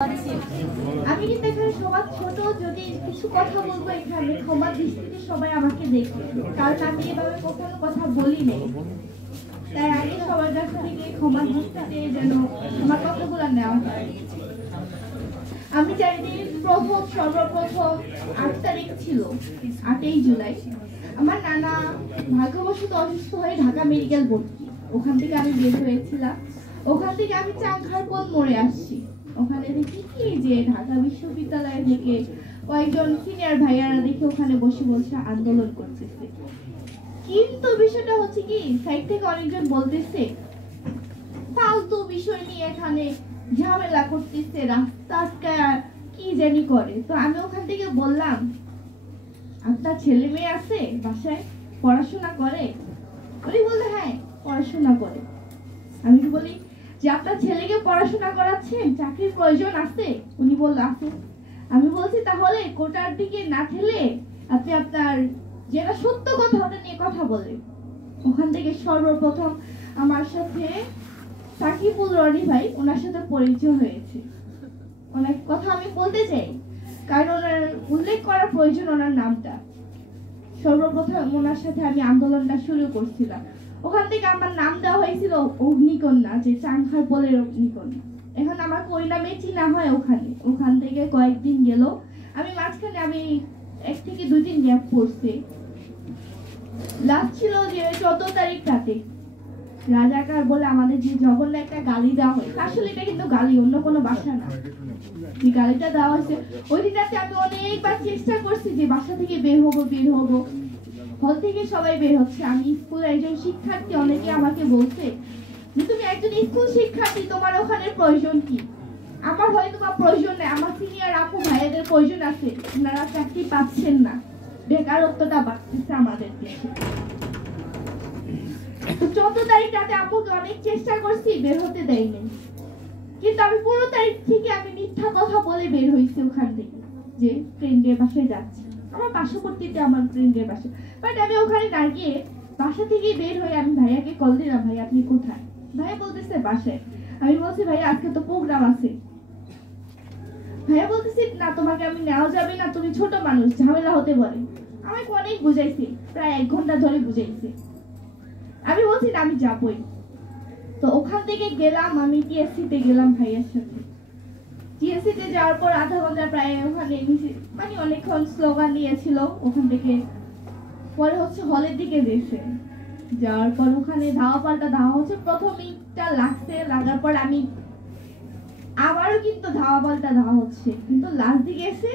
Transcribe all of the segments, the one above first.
আমি কিন্তু এখানে সবার ছোট, যদি কিছু কথা বলবো এখানে ক্ষমা দৃষ্টিতে সবাই আমাকে দেখবে, কারণ আমি এভাবে কখনো কথা বলি নাই। তাই আগে সবার কাছ থেকে ক্ষমা দৃষ্টিতে যেন আমার কথাগুলো নেওয়া হয়। আমি জানি সর্বপ্রথম 8 তারিখ ছিল, 8ই জুলাই। আমার নানা ভাগ্যবশত অসুস্থ হয়ে ঢাকা মেডিকেল ভর্তি। ওখান থেকে আমি বের হয়েছিলাম। ওখান থেকে আমি চাংখারপোল মোড়ে আসছি। ওখানে দেখি কি যে ঢাকা বিশ্ববিদ্যালয় থেকে কয়েকজন সিনিয়র ভাইয়ারা দেখে ওখানে বসে বসে আন্দোলন করতেছে। কিন্তু বিষয়টা হচ্ছে কি, সাইড থেকে অনেকজন বলতেছে ফালতু বিষয় নিয়ে এখানে ঝামেলা করতেছে, রাস্তা কি জানি করে। তো আমি ওখান থেকে বললাম, আপনার ছেলে মেয়ে আছে বাসায়, পড়াশোনা করে? উনি বললে হ্যাঁ পড়াশোনা করে। আমি বলি যে আপনার ছেলেকে পড়াশোনা করাচ্ছেন, চাকরির প্রয়োজন আছে? উনি বলল আছে। আমি বলছি তাহলে কোটার দিকে না ঠেলে আপনি আপনার যেটা সত্য কথা ওটা নিয়ে কথা বলেন। ওখান থেকে সর্বপ্রথম আমার সাথে সাকিবুল রনি ভাই, ওনার সাথে পরিচয় হয়েছে। অনেক কথা আমি বলতে চাই, কারণ ওনার উল্লেখ করার প্রয়োজন ওনার নামটা। সর্বপ্রথম ওনার সাথে আমি আন্দোলনটা শুরু করছিলাম। ওখান থেকে আমার নাম দেওয়া হয়েছিল অগ্নিকন্যা, যে চাংখারপোলের অগ্নিকন্যা। এখন আমার পরিণামে চিনা হয় ওখানে। ওখান থেকে কয়েকদিন গেল, আমি মাঝখানে 1 থেকে 2 দিন গ্যাপ পড়ছে। লাস্ট ছিল যে 14 তারিখ রাতে রাজাকার বলে আমাদের যে জঘন্য একটা গালি দেওয়া হয়, আসলে এটা কিন্তু গালি, অন্য কোনো ভাষা না। যে গালিটা দেওয়া হয়েছে ওই দিন রাতে আমি অনেকবার চেষ্টা করছি যে বাসা থেকে বের হবো। হল থেকে সবাই বের হচ্ছে, আমি স্কুলের একজন শিক্ষার্থী। অনেকে আমাকে বলছে যে তুমি একজন স্কুল শিক্ষার্থী, তোমার ওখানে প্রয়োজন কি? আমার হয়তো বা প্রয়োজন নেই, আমার সিনিয়র আপু ভাইয়াদের প্রয়োজন আছে। ওনারা চাকরি পাচ্ছেন না, বেকারত্বটা বাড়তেছে আমাদের দেশে। 14 তারিখ রাতে আপুকে অনেক চেষ্টা করছি, বের হতে দেয়নি। কিন্তু আমি 15 তারিখ থেকে আমি মিথ্যা কথা বলে বের হয়েছি ওখান থেকে, যে ফ্রেন্ডের বাসায় যাচ্ছি। আমার পার্শ্ববর্তীতে আমার ফ্রেন্ডের বাসা। বাট আমি ওখানে না গিয়ে বাসা থেকে বের হয়ে আমি ভাইয়াকে কল দিলাম, ভাই আপনি কোথায়? ভাইয়া বলতেছে বাসায়। আমি বলছি ভাইয়া আজকে তো প্রোগ্রাম আছে। ভাইয়া বলতেছে না, তোমাকে আমি নেওয়া যাবে না, তুমি ছোট মানুষ, ঝামেলা হতে পারে। আমাকে অনেক বুঝাইছে, প্রায় 1 ঘন্টা ধরে বুঝাইছে। আমি বলছি না আমি যাবই। তো ওখান থেকে গেলাম, আমি টিএসসিতে গেলাম ভাইয়ের সাথে। টিএসসিতে যাওয়ার পর আধা ঘন্টা প্রায় ওখানে মানে অনেকক্ষণ স্লোগান দিয়েছিল। ওখান থেকে পরে হচ্ছে হলের দিকে গেছে। যাওয়ার পর ওখানে ধাওয়া পাল্টা ধাওয়া হচ্ছে। প্রথম ইটটা লাগছে, লাগার পর আমি আবারও কিন্তু ধাওয়া পাল্টা ধাওয়া হচ্ছে। কিন্তু লাস্ট দিকে এসে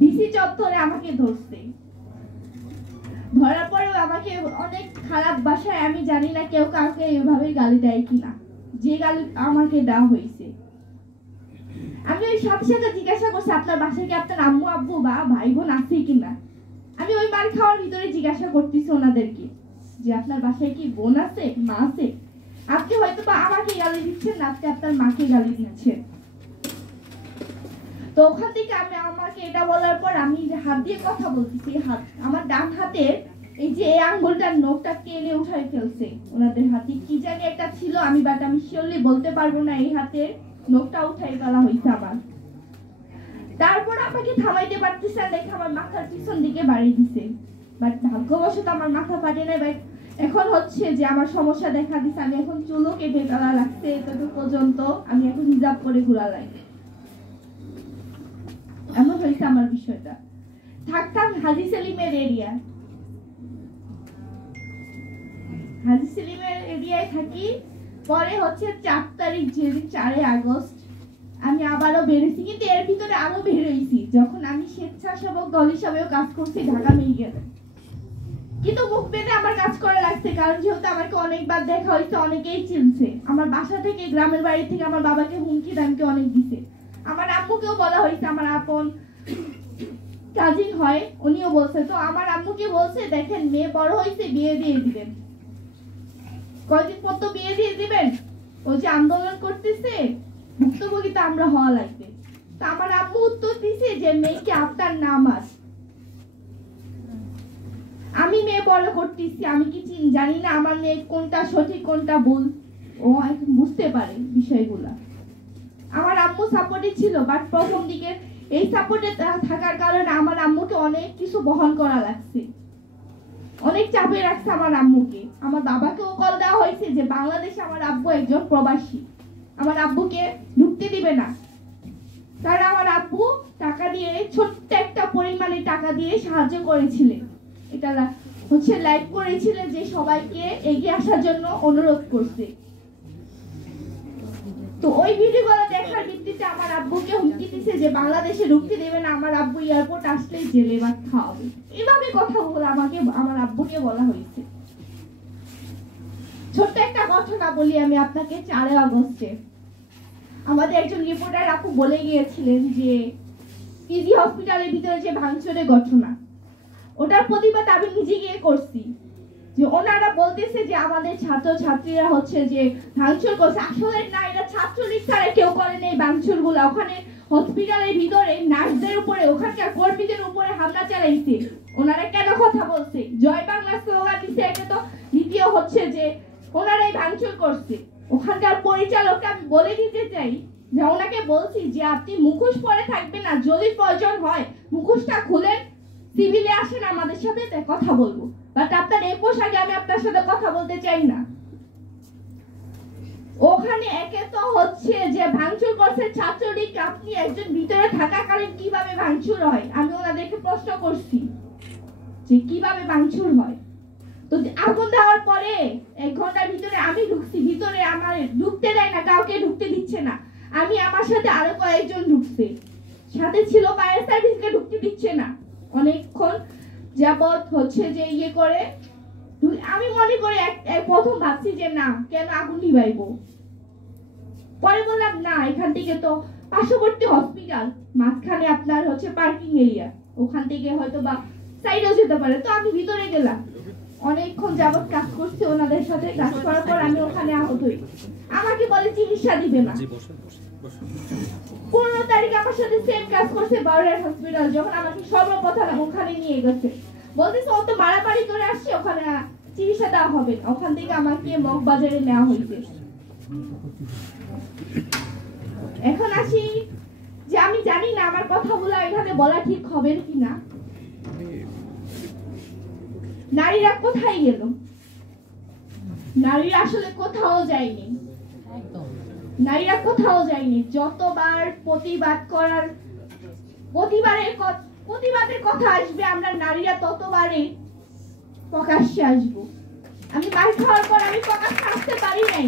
ডিসি চত্বরে আমাকে ধরছে। ধরার পরেও আমাকে অনেক খারাপ ভাষায়, আমি জানি না কেউ কাউকে এভাবে গালি দেয় কিনা, যে গালি আমাকে দেওয়া হয়েছে। আমি ওই সাথে সাথে জিজ্ঞাসা করছি আপনার বাসায় কি আপনার আম্মু আব্বু বা ভাই বোন আছে কিনা। আমি ওই মার খাওয়ার ভিতরে জিজ্ঞাসা করতেছি ওনাদেরকে যে আপনার বাসায় কি বোন আছে, মা আছে? আপনি হয়তো বা আমাকে গালি দিচ্ছেন না, আপনি আপনার মাকে গালি দিচ্ছেন। তো ওখান থেকে আমাকে এটা বলার পর আমি যে হাত দিয়ে কথা বলতেছি, আমার ডান হাতের এই যে এই আঙ্গুলটার নখটা টেনে উঠাই ফেলছে। ওনাদের হাতে কি জানি একটা ছিল, আমি শিওরলি বলতে পারবো না, এই হাতের নখটা উঠাই ফেলা হয়েছে আমার। তারপর আমাকে থামাইতে পারতেছে না দেখে আমার মাথার পিছন দিকে বাড়ি দিছে। বাট ভাগ্যবশত আমার মাথা ফাটে নাই। বাট এখন হচ্ছে যে আমার সমস্যা দেখা দিছে, আমি এখন চুলও কেটে ফেলা লাগছে এতটুকু পর্যন্ত। আমি এখন হিজাব করে ঘোরা লাগে, এমন হয়েছে আমার বিষয়টা। থাকতাম হাজি সেলিমের এরিয়া, হাজি সেলিমের এরিয়ায় থাকি। পরে হচ্ছে 4 তারিখ, যেদিন 4 আগস্ট আমি আবারও বেরোইছি। কিন্তু এর ভিতরে আরো বেরোইছি যখন আমি স্বেচ্ছাসেবক দল হিসাবেও কাজ করছি ঢাকা মেডিকেলে। কিন্তু মুখ বেঁধে আমার কাজ করা লাগছে, কারণ যেহেতু আমাকে অনেকবার দেখা হয়েছে, অনেকেই চিনছে। আমার বাসা থেকে, গ্রামের বাড়ি থেকে আমার বাবাকে হুমকি দামকে অনেক দিছে। আমার আম্মুকেও বলা হয়েছে, আমার আপন কাজিন হয়, উনিও বলছে। তো আমার আম্মুকে বলছে দেখেন মেয়ে বড় হয়েছে, বিয়ে দিয়ে দিবেন, কয়দিন পর তো বিয়ে দিয়ে দিবেন, ও যে আন্দোলন করতেছে ভুক্তভোগী তো আমরা হওয়া লাগবে। তো আমার আম্মু উত্তর দিছে যে মেয়েকে আপনার নাম আছে, আমি মেয়ে বড় করতেছি, আমি কি জানি না আমার মেয়ে কোনটা সঠিক কোনটা ভুল? ও এখন বুঝতে পারে বিষয়গুলা। আমার আম্মু সাপোর্টে ছিল, বাট প্রথম দিকে এই সাপোর্টে থাকার কারণে আমার আম্মুকে অনেক কিছু বহন করা লাগছে, অনেক চাপে রাখছে আমার আম্মুকে। আমার বাবাকেও কল দেওয়া হয়েছে যে বাংলাদেশে আমার আব্বু একজন প্রবাসী, আমার আব্বুকে ঢুকতে দিবে না। তারা আমার আব্বু টাকা দিয়ে, ছোট্ট একটা পরিমাণে টাকা দিয়ে সাহায্য করেছিলেন। এটা হচ্ছে লাইভ করেছিলেন যে সবাইকে এগিয়ে আসার জন্য অনুরোধ করছে। তো ওই ভিডিওগুলো দেখার ভিত্তিতে আমার আব্বুকে হুমকি দিছে যে বাংলাদেশে ঢুকতে দেবে না, আমার আব্বু এয়ারপোর্ট আসলেই জেলে ভাত খাওয়াবে। এভাবে কথা বলে আমাকে আমার আব্বুকে বলা হয়েছে। ছোট্ট একটা ঘটনা বলি আমি আপনাকে। 4 আগস্টে আমাদের একজন রিপোর্টার আপু বলে গিয়েছিলেন যে পিজি হসপিটালের ভিতরে যে ভাঙচুরের ঘটনা, ওটার প্রতিবাদ আমি নিজে গিয়ে করছি। যে ওনারা বলতেছে যে আমাদের ছাত্র ছাত্রীরা হচ্ছে যে ভাঙচুর করছে, আসলে না, এটা ছাত্রলীগ ছাড়া কেউ করেন এই ভাঙচুর গুলা। ওখানে হসপিটালের ভিতরে নার্সদের উপরে, ওখানকার কর্মীদের উপরে হামলা চালাইছে। ওনারা কেন কথা বলছে? জয় বাংলা স্লোগান দিচ্ছে, এটা তো দ্বিতীয় হচ্ছে যে ওনারাই ভাঙচুর করছে। ওখানকার পরিচালককে আমি বলে দিতে চাই যে ওনাকে বলছি যে আপনি মুখোশ পরে থাকবেন না, যদি প্রয়োজন হয় মুখোশটা খুলেন, সিভিলে আসেন, আমাদের সাথে কথা বলবো, বাট আপনার এই পোশাকে আমি আপনার সাথে কথা বলতে চাই না। ওখানে একে তো হচ্ছে যে ভাঙচুর করছে ছাত্রলীগ, আপনি একজন ভিতরে থাকাকালীন কিভাবে ভাঙচুর হয়? আমি ওনাদেরকে প্রশ্ন করছি যে কিভাবে ভাঙচুর হয়। তো আগুন দেওয়ার পরে 1 ঘন্টার ভিতরে আমি ঢুকছি ভিতরে, আমার ঢুকতে দেয় না, কাউকে ঢুকতে দিচ্ছে না। আমি, আমার সাথে আরো কয়েকজন ঢুকছে, সাথে ছিল ফায়ার সার্ভিসকে ঢুকতে দিচ্ছে না। অনেকক্ষণ যাবত হচ্ছে যে ইয়ে করে, আমি মনে করি প্রথম ভাবছি যে না, কেন আগুন নিভাইবো। পরে বললাম না, এখান থেকে তো পার্শ্ববর্তী হসপিটাল, মাঝখানে আপনার হচ্ছে পার্কিং এরিয়া, ওখান থেকে হয়তো বা সাইডেও যেতে পারে। তো আমি ভিতরে গেলাম, অনেকক্ষণ যাবত কাজ করছি ওনাদের সাথে। কাজ করার পর আমি ওখানে আহত হই। আমাকে বলে চিকিৎসা দিবে না। 15 তারিখ আমার সাথে সেম কাজ করছে বাউরিয়ার হসপিটাল, যখন আমাকে সর্বপ্রথম ওখানে নিয়ে গেছে। বলতেছে ও তো মারামারি করে আসছে, ওখানে চিকিৎসা দেওয়া হবে না। ওখান থেকে আমাকে মগবাজারে নেওয়া হয়েছে। এখন আসি যে আমি জানি না আমার কথাগুলো এখানে বলা ঠিক হবে কিনা। নারীরা কোথায় গেল? নারীরা আসলে কোথাও যায়নি, নারীরা কোথাও যায়নি। যতবার প্রতিবাদের কথা আসবে, আমরা নারীরা ততবারে প্রকাশ্যে আসবো। আমি মার খাওয়ার পর আমি প্রকাশ্যে আসতে পারি নাই,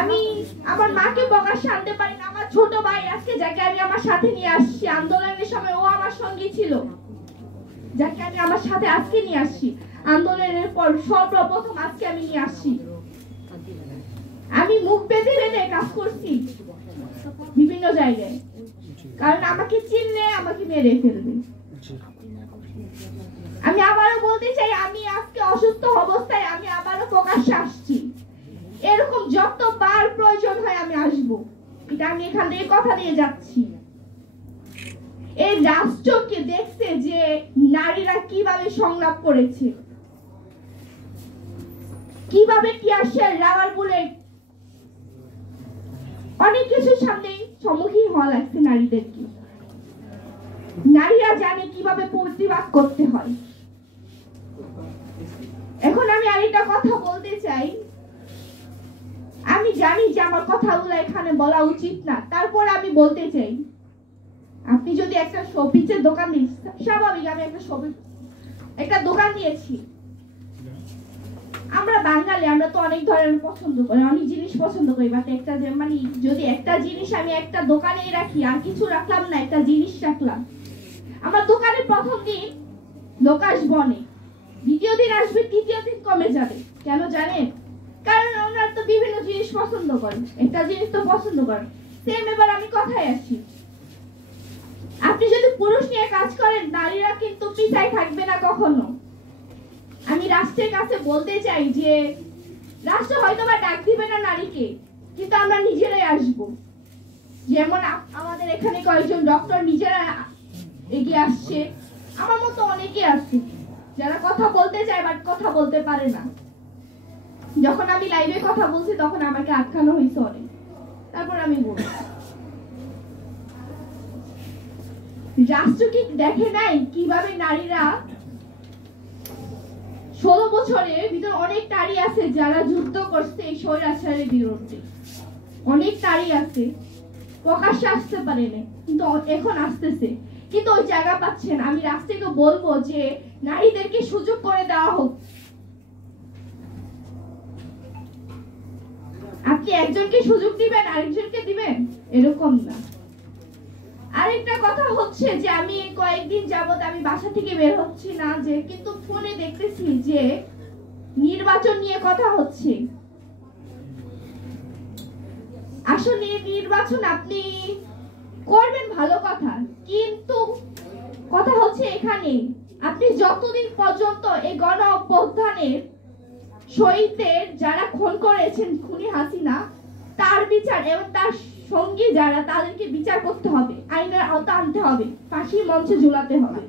আমি আমার মাকে প্রকাশ্যে আনতে পারি না। আমার ছোট ভাই আজকে, যাকে আমি আমার সাথে নিয়ে আসছি আন্দোলনের সময়, ও আমার সঙ্গী ছিল, যাকে আমি আমার সাথে আজকে নিয়ে আসছি আন্দোলনের পর সর্বপ্রথম আজকে আমি নিয়ে আসছি। আমি মুখ বেঁধে বেঁধে কাজ করছি বিভিন্ন জায়গায়, কারণ আমাকে চিনলে আমাকে মেরে ফেলবে। আমি আবারও বলতে চাই, আমি আজকে অসুস্থ অবস্থায় আমি আবারও প্রকাশ্যে আসছি। এরকম যতবার প্রয়োজন হয় আমি আসব, এটা আমি এখান থেকে কথা দিয়ে যাচ্ছি। এই রাষ্ট্রকে দেখছে যে নারীরা কিভাবে সংগ্রাম করেছে, কিভাবে টিয়ারশেল, রাবার বুলেট, অনেক কিছুর সামনে সম্মুখীন হওয়া লাগছে নারীদেরকে। নারীরা জানে কিভাবে প্রতিবাদ করতে হয়। এখন আমি আরেকটা কথা বলতে চাই। আমি জানি যে আমার কথাগুলো এখানে বলা উচিত না, তারপর আমি বলতে চাই, আপনি যদি একটা শোপিসের দোকান দিন, স্বাভাবিক, আমি একটা দোকান দিয়েছি। আমরা বাঙালি, আমরা তো অনেক ধরনের পছন্দ করি, অনেক জিনিস পছন্দ করি, বাট একটা মানে যদি একটা জিনিস আমি একটা দোকানে রাখি, আর কিছু রাখলাম না, একটা জিনিস রাখলাম, আমার দোকানে প্রথম দিন লোক আসবে অনেক, দ্বিতীয় দিন আসবে, তৃতীয় দিন কমে যাবে। কেন জানেন? কারণ ওনারা তো বিভিন্ন জিনিস পছন্দ করেন, একটা জিনিস তো পছন্দ করেন। সেম এবার আমি কথায় আসি, আপনি যদি পুরুষ নিয়ে কাজ করেন, নারীরা কিন্তু পিছায় থাকবে না কখনো। আমি রাষ্ট্রের কাছে বলতে চাই যে রাষ্ট্র হয়তো বা ডাক দিবে না নারীকে, কিন্তু আমরা নিজেরাই আসব। যেমন আমাদের এখানে কয়েকজন ডক্টর নিজেরা এগিয়ে আসছে, আমার মতো অনেকে আছে যারা কথা বলতে চায় বাট কথা বলতে পারে না। যখন আমি লাইভে কথা বলছি তখন আমাকে আটকানো হয়েছে অনেক। তারপর আমি বলবো। রাষ্ট্র কি দেখে নাই কিভাবে নারীরা 16 বছরের ভিতর অনেক নারী আছে যারা যুদ্ধ করছে এই স্বৈরাচারের বিরুদ্ধে। অনেক নারী আছে প্রকাশ্যে আসতে পারে না, কিন্তু এখন আসতেছে, কিন্তু ওই জায়গা পাচ্ছেন। আমি রাষ্ট্রকে বলবো যে নারীদেরকে সুযোগ করে দেওয়া হোক। আপনি একজনকে সুযোগ দিবেন আরেকজনকে দিবেন এরকম না। আরেকটা কথা হচ্ছে যে আমি কয়েকদিন যাবত আমি বাসা থেকে বের হচ্ছি না, যে কিন্তু ফোনে দেখতেছি যে নির্বাচন নিয়ে কথা হচ্ছে। আসলে নির্বাচন আপনি করবেন ভালো কথা, কিন্তু কথা হচ্ছে এখানে আপনি যতদিন পর্যন্ত এই গণ অভ্যুত্থানের শহীদদের যারা খুন করেছেন, খুনি হাসিনা, তার বিচার এবং তার সঙ্গী যারা, তাদেরকে বিচার করতে হবে, আইনের আওতা আনতে হবে, ফাঁসির মঞ্চে ঝুলাতে হবে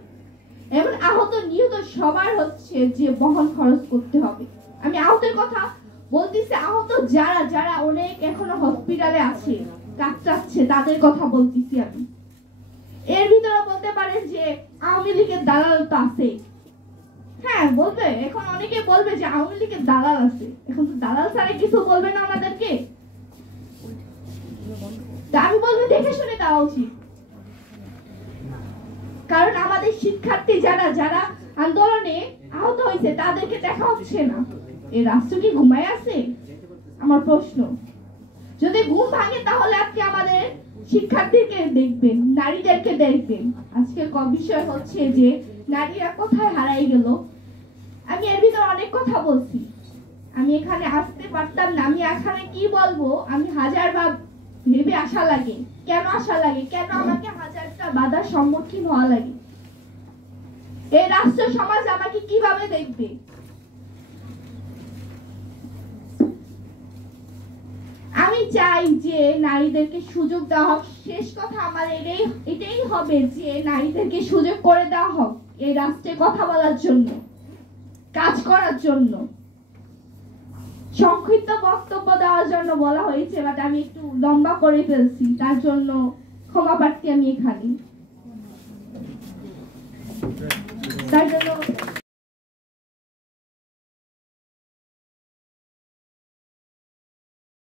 এবং আহত নিহত সবার হচ্ছে যে বহন খরচ করতে হবে। আমি আহতের কথা বলতেছি, আহত যারা যারা অনেক এখনো হসপিটালে আছে, কাটাচ্ছে, তাদের কথা বলতেছি আমি। এর ভিতরে বলতে পারেন যে আওয়ামী লীগের দালাল তো আছে। হ্যাঁ বলবে, এখন অনেকে বলবে যে আওয়ামী লীগের দালাল আছে। এখন তো দালাল ছাড়া কিছু বলবে না আমাদেরকে। আমি বলবো দেখে শুনে দেওয়া উচিত, কারণ আমাদের শিক্ষার্থী যারা যারা আন্দোলনে আহত হয়েছে তাদেরকে দেখা হচ্ছে না। এই রাষ্ট্র কি ঘুমায় আছে? আমার প্রশ্ন। যদি ঘুম ভাঙে তাহলে আপনি আমাদের শিক্ষার্থীকে দেখবেন, নারীদেরকে দেখবেন। আজকে বিষয় হচ্ছে যে নারীরা কোথায় হারাই গেল। আমি এর ভিতরে অনেক কথা বলছি, আমি এখানে আসতে পারতাম না। আমি এখানে কি বলবো আমি হাজারবার ভেবে আসা লাগে। কেন আসা লাগে? কেন আমাকে হাজারটা বাধার সম্মুখীন হওয়া লাগে? এই রাষ্ট্র সমাজ আমাকে কিভাবে দেখবে? আমি চাই যে নারীদেরকে সুযোগ দেওয়া হোক। শেষ কথা আমার এটাই হবে যে নারীদেরকে সুযোগ করে দেওয়া হোক এই রাষ্ট্রে কথা বলার জন্য, কাজ করার জন্য। সংক্ষিপ্ত বক্তব্য দেওয়ার জন্য বলা হয়েছে, বাট আমি একটু লম্বা করে ফেলছি, তার জন্য ক্ষমা প্রার্থী আমি এখানে। তার জন্য